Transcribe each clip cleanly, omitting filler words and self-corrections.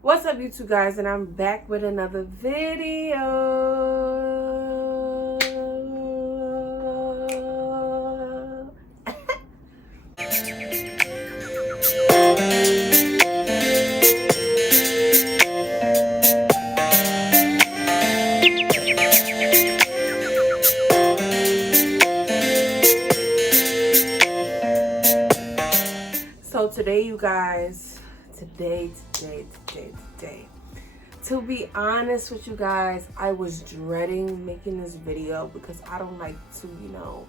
What's up, YouTube guys? And I'm back with another video. So today, you guys, today, to be honest with you guys, I was dreading making this video because I don't like to,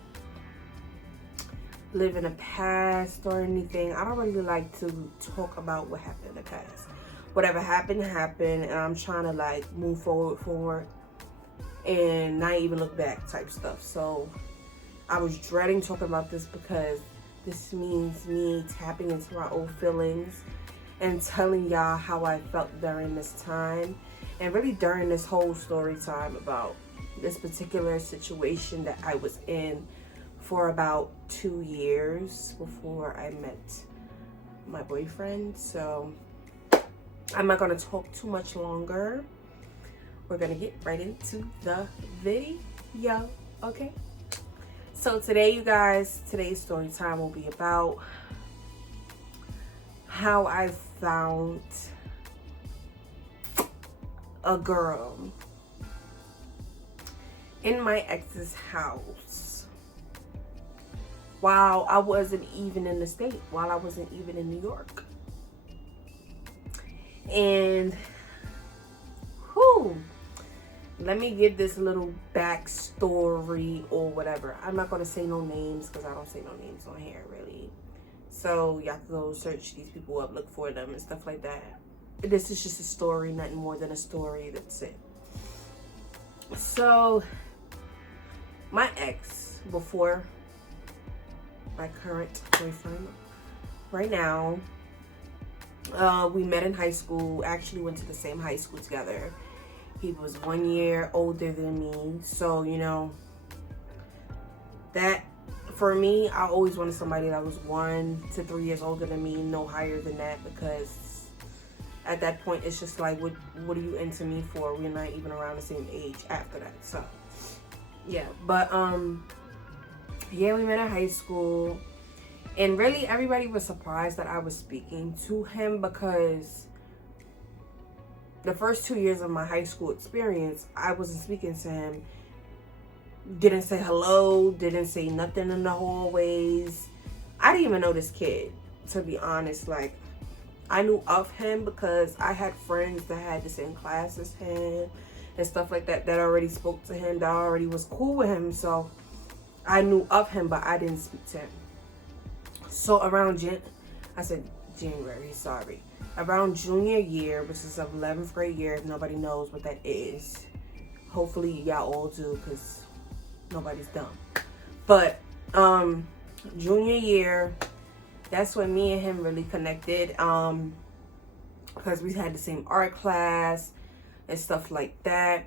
live in the past or anything. I don't really like to talk about what happened in the past. Whatever happened, happened, and I'm trying to like move forward and not even look back type stuff. So I was dreading talking about this because this means me tapping into my old feelings and telling y'all how I felt during this time and really during this whole story time about this particular situation that I was in for about 2 years before I met my boyfriend. So I'm not going to talk too much longer. We're going to get right into the video, okay? So today, you guys, today's story time will be about how I found a girl in my ex's house while I wasn't even in the state, while I wasn't even in New York. And let me give this little backstory or whatever. I'm not going to say no names because I don't say no names on here really. So y'all can go search these people up, look for them and stuff like that. This is just a story, nothing more than a story. That's it. So my ex, before my current boyfriend right now, we met in high school. Actually went to the same high school together. He was 1 year older than me. So, that for me, I always wanted somebody that was 1 to 3 years older than me, no higher than that, because at that point it's just like, what are you into me for? We're not even around the same age after that. So yeah, but yeah, we met in high school, and really everybody was surprised that I was speaking to him because the first 2 years of my high school experience, I wasn't speaking to him. Didn't say hello, didn't say nothing in the hallways. I didn't even know this kid, to be honest. Like, I knew of him because I had friends that had the same class as him and stuff like that, that already spoke to him, that already was cool with him. So I knew of him, but I didn't speak to him. So around January, sorry. Around junior year, which is of 11th grade year, if nobody knows what that is. Hopefully y'all all do, because nobody's dumb. But junior year, that's when me and him really connected, because we had the same art class and stuff like that.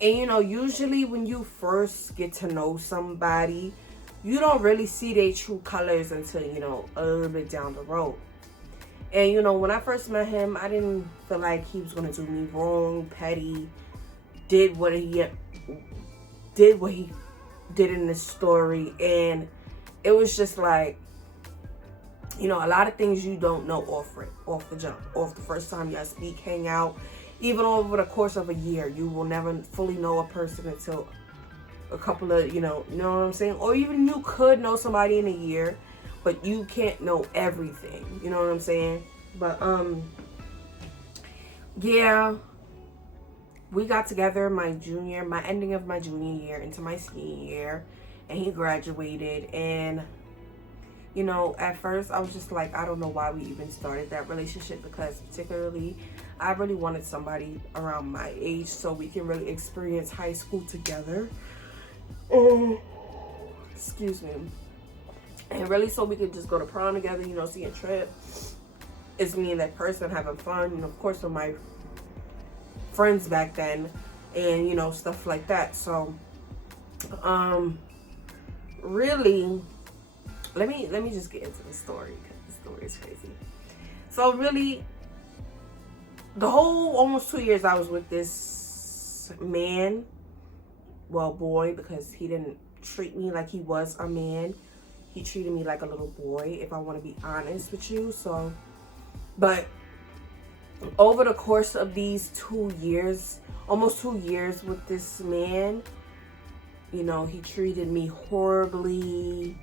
And usually when you first get to know somebody, you don't really see their true colors until a little bit down the road. And when I first met him, I didn't feel like he was gonna do me wrong, petty, did what he did in this story. And it was just like, a lot of things you don't know off the jump, off the first time y'all speak, hang out. Even over the course of a year, you will never fully know a person until a couple of, you know what I'm saying? Or even you could know somebody in a year, but you can't know everything, you know what I'm saying? But yeah, we got together my ending of my junior year into my senior year, and he graduated. And at first I was just like, I don't know why we even started that relationship, because particularly I really wanted somebody around my age so we can really experience high school together. Excuse me. And really so we could just go to prom together, see a trip. It's me and that person having fun, and of course with my friends back then, and stuff like that. So really, let me just get into the story, because the story is crazy. So really, the whole almost 2 years I was with this man, well, boy, because he didn't treat me like he was a man. He treated me like a little boy, if I want to be honest with you. So, but over the course of these 2 years, almost 2 years with this man, you know, he treated me horribly.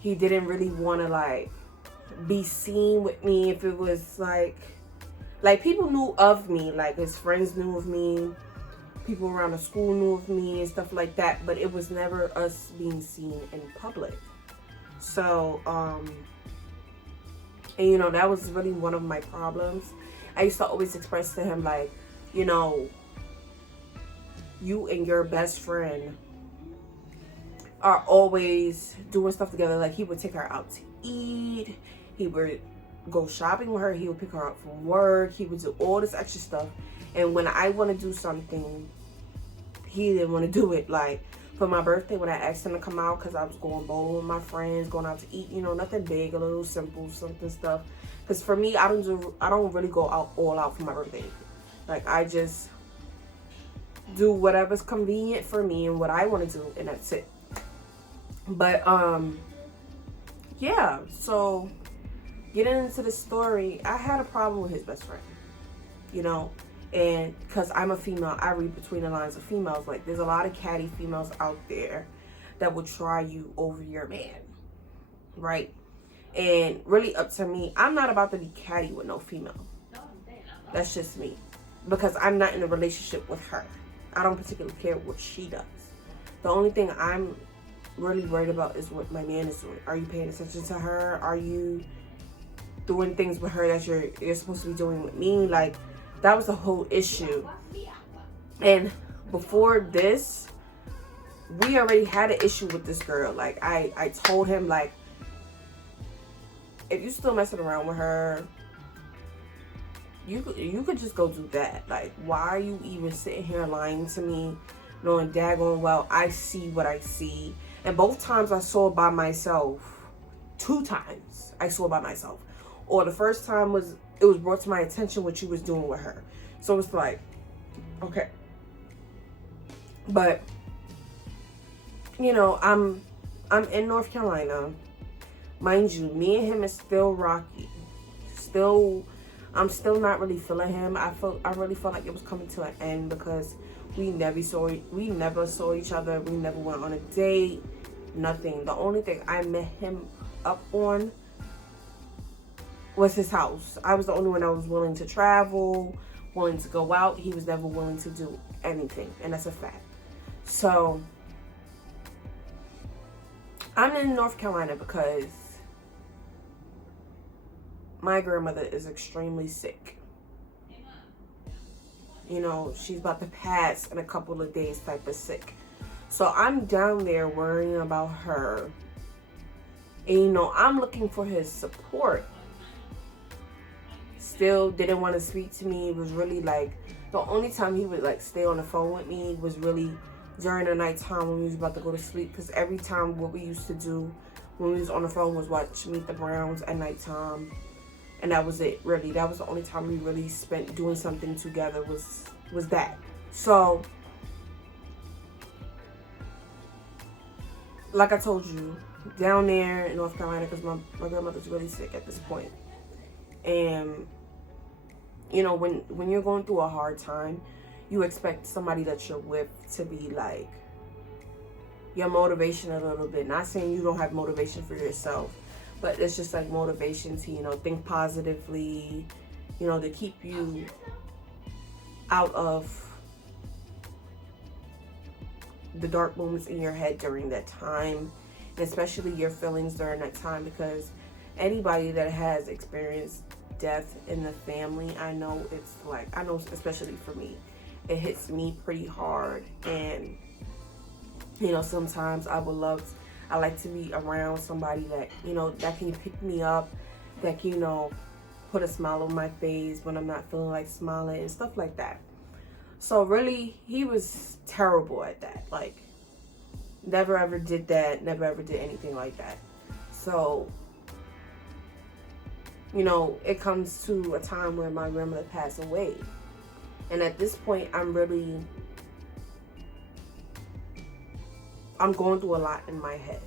He didn't really want to like be seen with me. If it was like people knew of me, like his friends knew of me, people around the school knew of me and stuff like that, but it was never us being seen in public. So and you know, that was really one of my problems. I used to always express to him, like, you know, you and your best friend are always doing stuff together. Like, he would take her out to eat, he would go shopping with her, he would pick her up from work, he would do all this extra stuff. And when I want to do something, he didn't want to do it. Like, for my birthday, when I asked him to come out, because I was going bowling with my friends, going out to eat, you know, nothing big, a little simple, something stuff. Because for me, I don't really go out all out for my birthday. Like, I just do whatever's convenient for me and what I want to do, and that's it. But yeah, so getting into the story, I had a problem with his best friend, you know, and because I'm a female, I read between the lines of females. Like, there's a lot of catty females out there that will try you over your man, right? And really, up to me, I'm not about to be catty with no female. That's just me, because I'm not in a relationship with her. I don't particularly care what she does. The only thing I'm really worried about is what my man is doing. Are you paying attention to her? Are you doing things with her that you're supposed to be doing with me? Like, that was the whole issue. And before this, we already had an issue with this girl. Like, I told him, like, if you still messing around with her, you could just go do that. Like, why are you even sitting here lying to me, knowing daggone well I see what I see? And both times I saw it by myself. 2 times I saw it by myself. Or the first time it was brought to my attention what you was doing with her. So it's like, okay. But, you know, I'm in North Carolina. Mind you, me and him is still rocky. I'm still not really feeling him. I really felt like it was coming to an end, because we never saw each other. We never went on a date. Nothing. The only thing I met him up on was his house. I was the only one that was willing to travel, willing to go out. He was never willing to do anything, and that's a fact. So I'm in North Carolina because my grandmother is extremely sick. You know, she's about to pass in a couple of days type of sick. So I'm down there worrying about her. And, you know, I'm looking for his support. Still didn't want to speak to me. It was really like, the only time he would like stay on the phone with me was really during the nighttime when we was about to go to sleep. Because every time what we used to do when we was on the phone was watch Meet the Browns at nighttime. And that was it, really. That was the only time we really spent doing something together was that. So, like I told you, down there in North Carolina, because my grandmother's really sick at this point. And, you know, when you're going through a hard time, you expect somebody that you're with to be like your motivation a little bit. Not saying you don't have motivation for yourself, but it's just like motivation to, you know, think positively, you know, to keep you out of the dark moments in your head during that time, and especially your feelings during that time, because anybody that has experienced death in the family, I know it's like, I know especially for me, it hits me pretty hard. And, you know, sometimes I like to be around somebody that, you know, that can pick me up, that can, you know, put a smile on my face when I'm not feeling like smiling and stuff like that. So really, he was terrible at that. Like, never ever did that, never ever did anything like that. So you know, it comes to a time where my grandmother passed away. And at this point, I'm going through a lot in my head.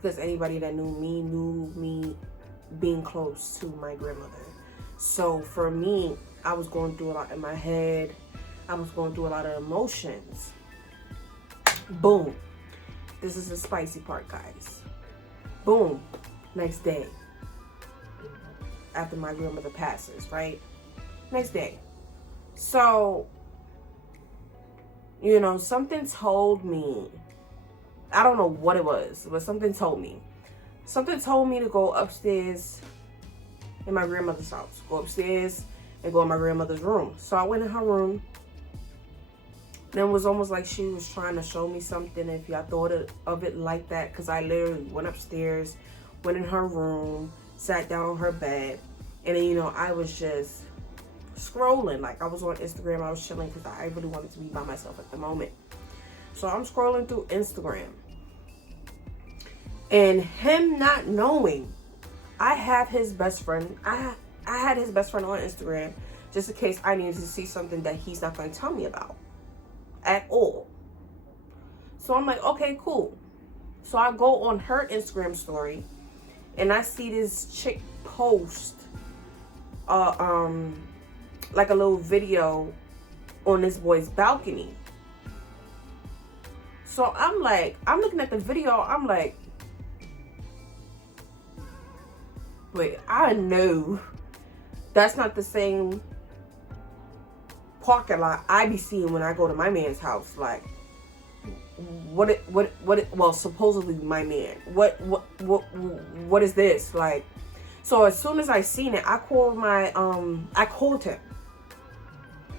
Because anybody that knew me being close to my grandmother. So for me, I was going through a lot in my head. I was going through a lot of emotions. Boom. This is the spicy part, guys. Boom. Next day. After my grandmother passes, right? Next day. So, you know, something told me, I don't know what it was, but something told me. Something told me to go upstairs in my grandmother's house. Go upstairs and go in my grandmother's room. So I went in her room. And it was almost like she was trying to show me something, if y'all thought of it like that. Because I literally went upstairs, went in her room, sat down on her bed. And then, you know, I was just scrolling. Like, I was on Instagram. I was chilling because I really wanted to be by myself at the moment. So I'm scrolling through Instagram. And him not knowing, I have his best friend. I had his best friend on Instagram just in case I needed to see something that he's not going to tell me about at all. So I'm like, okay, cool. So I go on her Instagram story and I see this chick post like a little video on this boy's balcony. So I'm like, I'm looking at the video, I'm like, wait, I know that's not the same parking lot I be seeing when I go to my man's house. Like, well, supposedly my man. What is this? Like, so as soon as I seen it, I called him.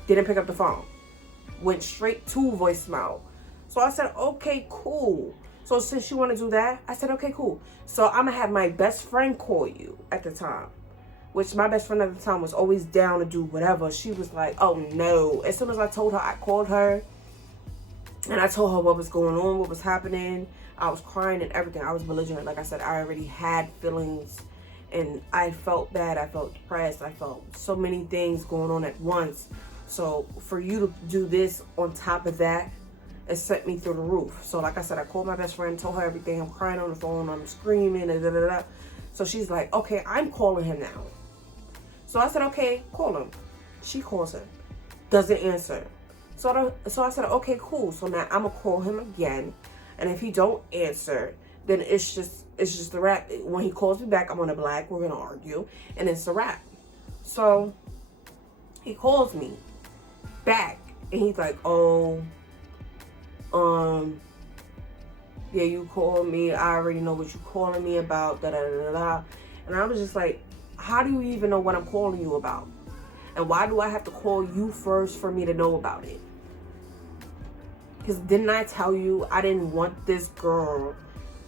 Didn't pick up the phone. Went straight to voicemail. So I said, okay, cool. So since you want to do that, I said, okay, cool. So I'm going to have my best friend call you at the time. Which my best friend at the time was always down to do whatever. She was like, oh no. As soon as I told her, I called her. And I told her what was going on, what was happening. I was crying and everything. I was belligerent. Like I said, I already had feelings. And I felt bad. I felt depressed. I felt so many things going on at once. So for you to do this on top of that, it sent me through the roof. So like I said, I called my best friend, told her everything. I'm crying on the phone. I'm screaming. Da, da, da, da. So she's like, okay, I'm calling him now. So I said, okay, call him. She calls him. Doesn't answer. So I said, okay, cool. So now I'm going to call him again. And if he don't answer, then it's just a wrap. When he calls me back, I'm going to black. We're going to argue. And it's a wrap. So he calls me back. And he's like, oh, yeah, you called me. I already know what you're calling me about. Da, da, da, da, da. And I was just like, how do you even know what I'm calling you about? And why do I have to call you first for me to know about it? Because didn't I tell you I didn't want this girl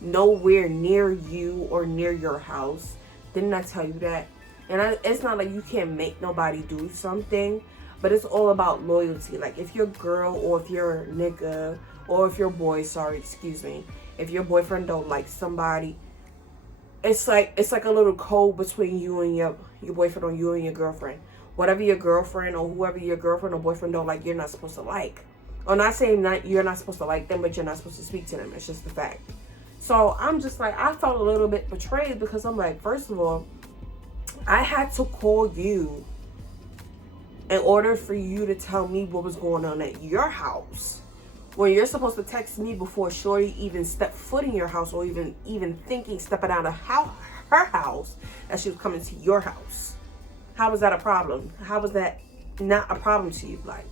nowhere near you or near your house? Didn't I tell you that? And it's not like you can't make nobody do something, but it's all about loyalty. Like if your girl or if your nigga or if your boy, if your boyfriend don't like somebody, it's like a little code between you and your boyfriend or you and your girlfriend. Whatever your girlfriend or whoever your girlfriend or boyfriend don't like, you're not supposed to like. I'm not saying you're not supposed to like them, but you're not supposed to speak to them. It's just the fact. So I'm just like, I felt a little bit betrayed because I'm like, first of all, I had to call you in order for you to tell me what was going on at your house. When you're supposed to text me before Shorty even stepped foot in your house or even thinking stepping out of her house that she was coming to your house. How was that a problem? How was that not a problem to you? Like,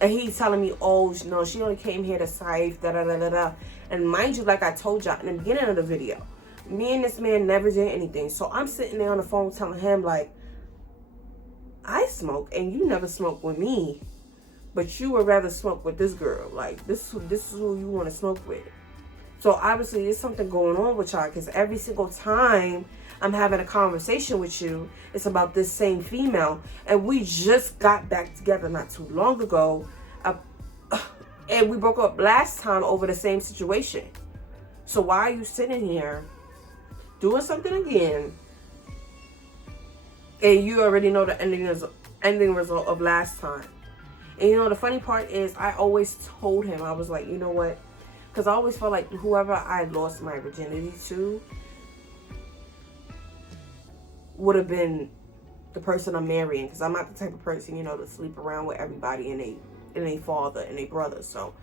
and he's telling me, oh, no, she only came here to save, da da da da da. And mind you, like I told y'all in the beginning of the video, me and this man never did anything. So I'm sitting there on the phone telling him, like, I smoke and you never smoke with me. But you would rather smoke with this girl. Like, this is who you want to smoke with. So, obviously, there's something going on with y'all. Because every single time I'm having a conversation with you, it's about this same female. And we just got back together not too long ago. And we broke up last time over the same situation. So, why are you sitting here doing something again And you already know the ending result of last time. And you know, the funny part is I always told him, I was like, you know what? Because I always felt like whoever I lost my virginity to would have been the person I'm marrying. Because I'm not the type of person, you know, to sleep around with everybody and a father and a brother. So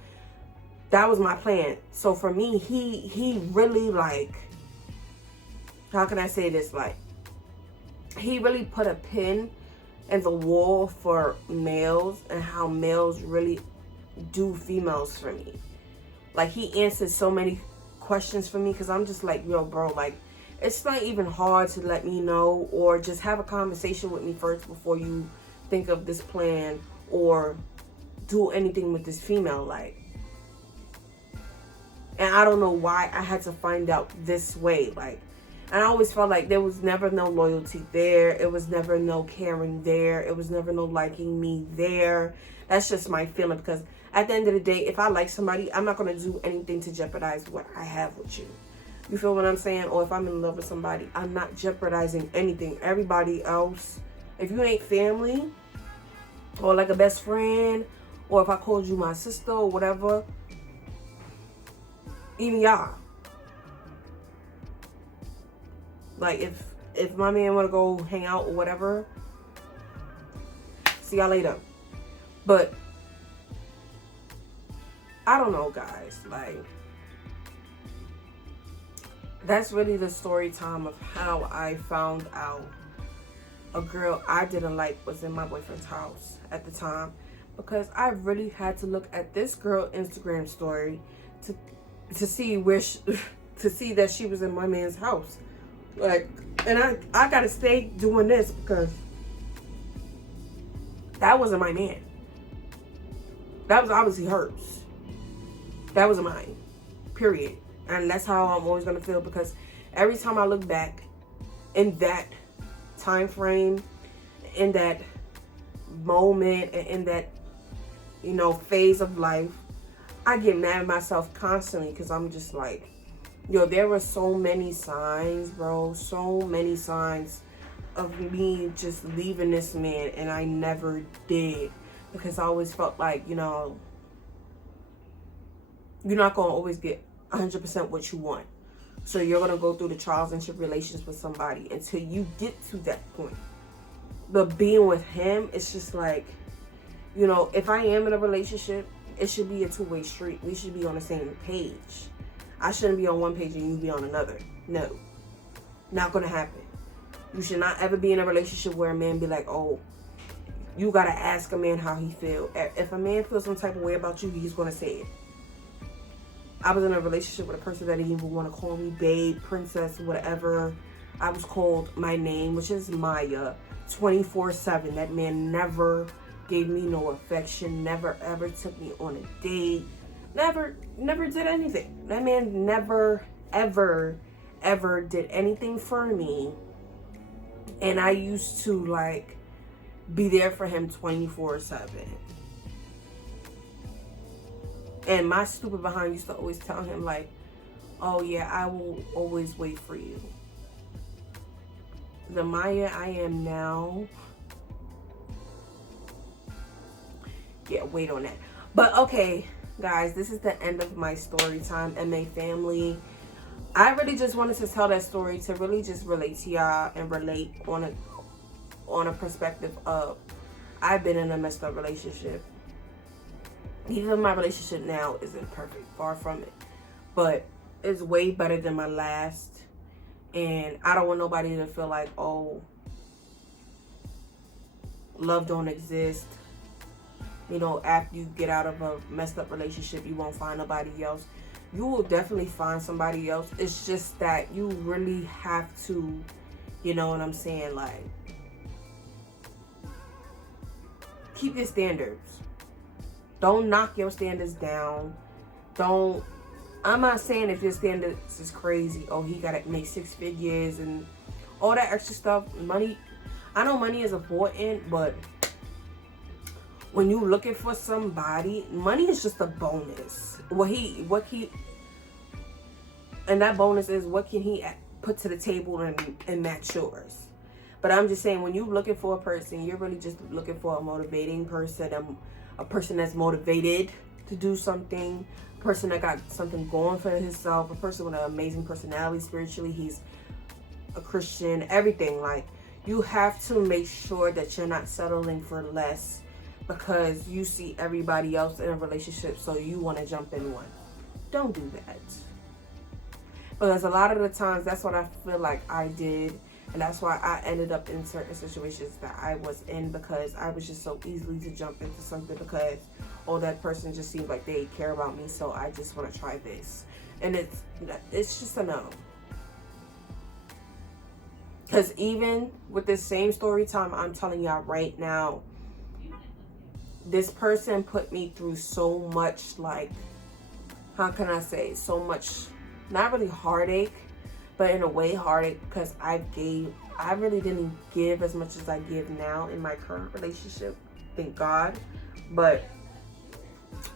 that was my plan. So for me, he really, like, how can I say this? Like, he really put a pin in the wall for males and how males really do females for me. Like, he answered so many questions for me because I'm just like, yo, bro, like, it's not even hard to let me know or just have a conversation with me first before you think of this plan or do anything with this female. Like, and I don't know why I had to find out this way. Like, and I always felt like there was never no loyalty there. It was never no caring there. It was never no liking me there. That's just my feeling, because at the end of the day, if I like somebody, I'm not going to do anything to jeopardize what I have with you. You feel what I'm saying? Or if I'm in love with somebody, I'm not jeopardizing anything. Everybody else, if you ain't family or like a best friend, or if I called you my sister or whatever, even y'all. Like, if my man want to go hang out or whatever, see y'all later. But I don't know, guys. Like, that's really the story time of how I found out a girl I didn't like was in my boyfriend's house at the time, because I really had to look at this girl Instagram story to see where to see that she was in my man's house. Like, and I gotta stay doing this because that wasn't my man. That was obviously hers. That wasn't mine. Period. And that's how I'm always gonna feel, because every time I look back in that time frame, in that moment, and in that, you know, phase of life, I get mad at myself constantly, because I'm just like, yo, there were so many signs, bro. So many signs of me just leaving this man, and I never did, because I always felt like, you know, you're not going to always get 100% what you want. So you're going to go through the trials and tribulations with somebody until you get to that point. But being with him, it's just like, you know, if I am in a relationship, it should be a two-way street. We should be on the same page. I shouldn't be on one page and you be on another. No. Not going to happen. You should not ever be in a relationship where a man be like, oh, you got to ask a man how he feel. If a man feels some type of way about you, he's going to say it. I was in a relationship with a person that didn't even want to call me babe, princess, whatever. I was called my name, which is Maya, 24/7. That man never gave me no affection, never ever took me on a date, never did anything. That man never ever did anything for me. And I used to, like, be there for him 24/7. And my stupid behind used to always tell him, like, oh yeah, I will always wait for you. The Maya I am now, yeah, wait on that. But okay, guys, this is the end of my story time, MA family. I really just wanted to tell that story to really just relate to y'all and relate on a perspective of, I've been in a messed up relationship. Even my relationship now isn't perfect, far from it, but it's way better than my last. And I don't want nobody to feel like, oh, love don't exist. You know, after you get out of a messed up relationship, you won't find nobody else. You will definitely find somebody else. It's just that you really have to, you know what I'm saying, like, keep your standards. Don't knock your standards down. I'm not saying if your standards is crazy, oh, he gotta make 6 figures and all that extra stuff. Money, I know money is important, but when you looking for somebody, money is just a bonus. And that bonus is what can he put to the table and match yours. But I'm just saying, when you're looking for a person, you're really just looking for a motivating person, a person that's motivated to do something, a person that got something going for himself, a person with an amazing personality spiritually. He's a Christian, everything. Like, you have to make sure that you're not settling for less because you see everybody else in a relationship, so you want to jump in one. Don't do that. Because a lot of the times, that's what I feel like I did. And that's why I ended up in certain situations that I was in, because I was just so easily to jump into something because, oh, that person just seemed like they care about me, so I just want to try this. And it's just a no. Because even with this same story time I'm telling y'all right now, this person put me through so much, like, how can I say, so much, not really heartache, but in a way heartache, because I really didn't give as much as I give now in my current relationship, thank God. But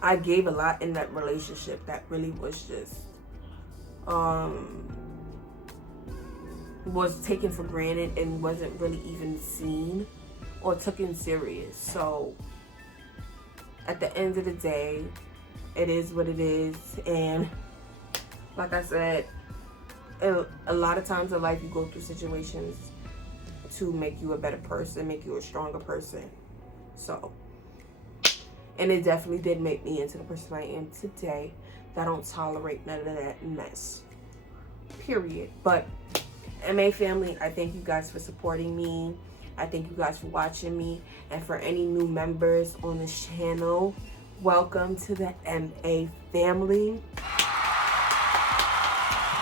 I gave a lot in that relationship that really was just was taken for granted and wasn't really even seen or taken serious. So at the end of the day, it is what it is. And like I said, a lot of times in life you go through situations to make you a better person, make you a stronger person. So, and it definitely did make me into the person I am today, that I don't tolerate none of that mess, period. But MA family, I thank you guys for supporting me. I thank you guys for watching me. And for any new members on this channel, welcome to the MA family.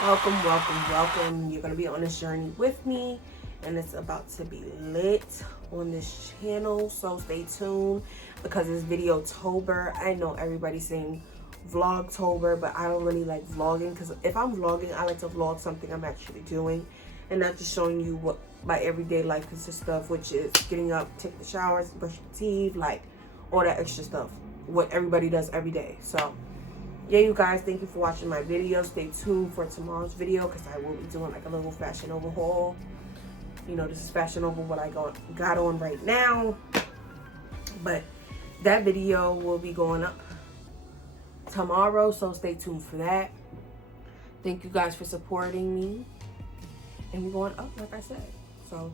Welcome, welcome, welcome. You're going to be on this journey with me, and it's about to be lit on this channel. So stay tuned, because it's Videotober. I know everybody's saying Vlogtober, but I don't really like vlogging, because if I'm vlogging, I like to vlog something I'm actually doing and not just showing you what my everyday life consists of, which is getting up, taking the showers, brushing your teeth, like all that extra stuff, what everybody does every day. So yeah, you guys, thank you for watching my video. Stay tuned for tomorrow's video, because I will be doing like a little fashion overhaul. You know, this is fashion over what I got on right now. But that video will be going up tomorrow, so stay tuned for that. Thank you guys for supporting me. And we're going up, like I said. So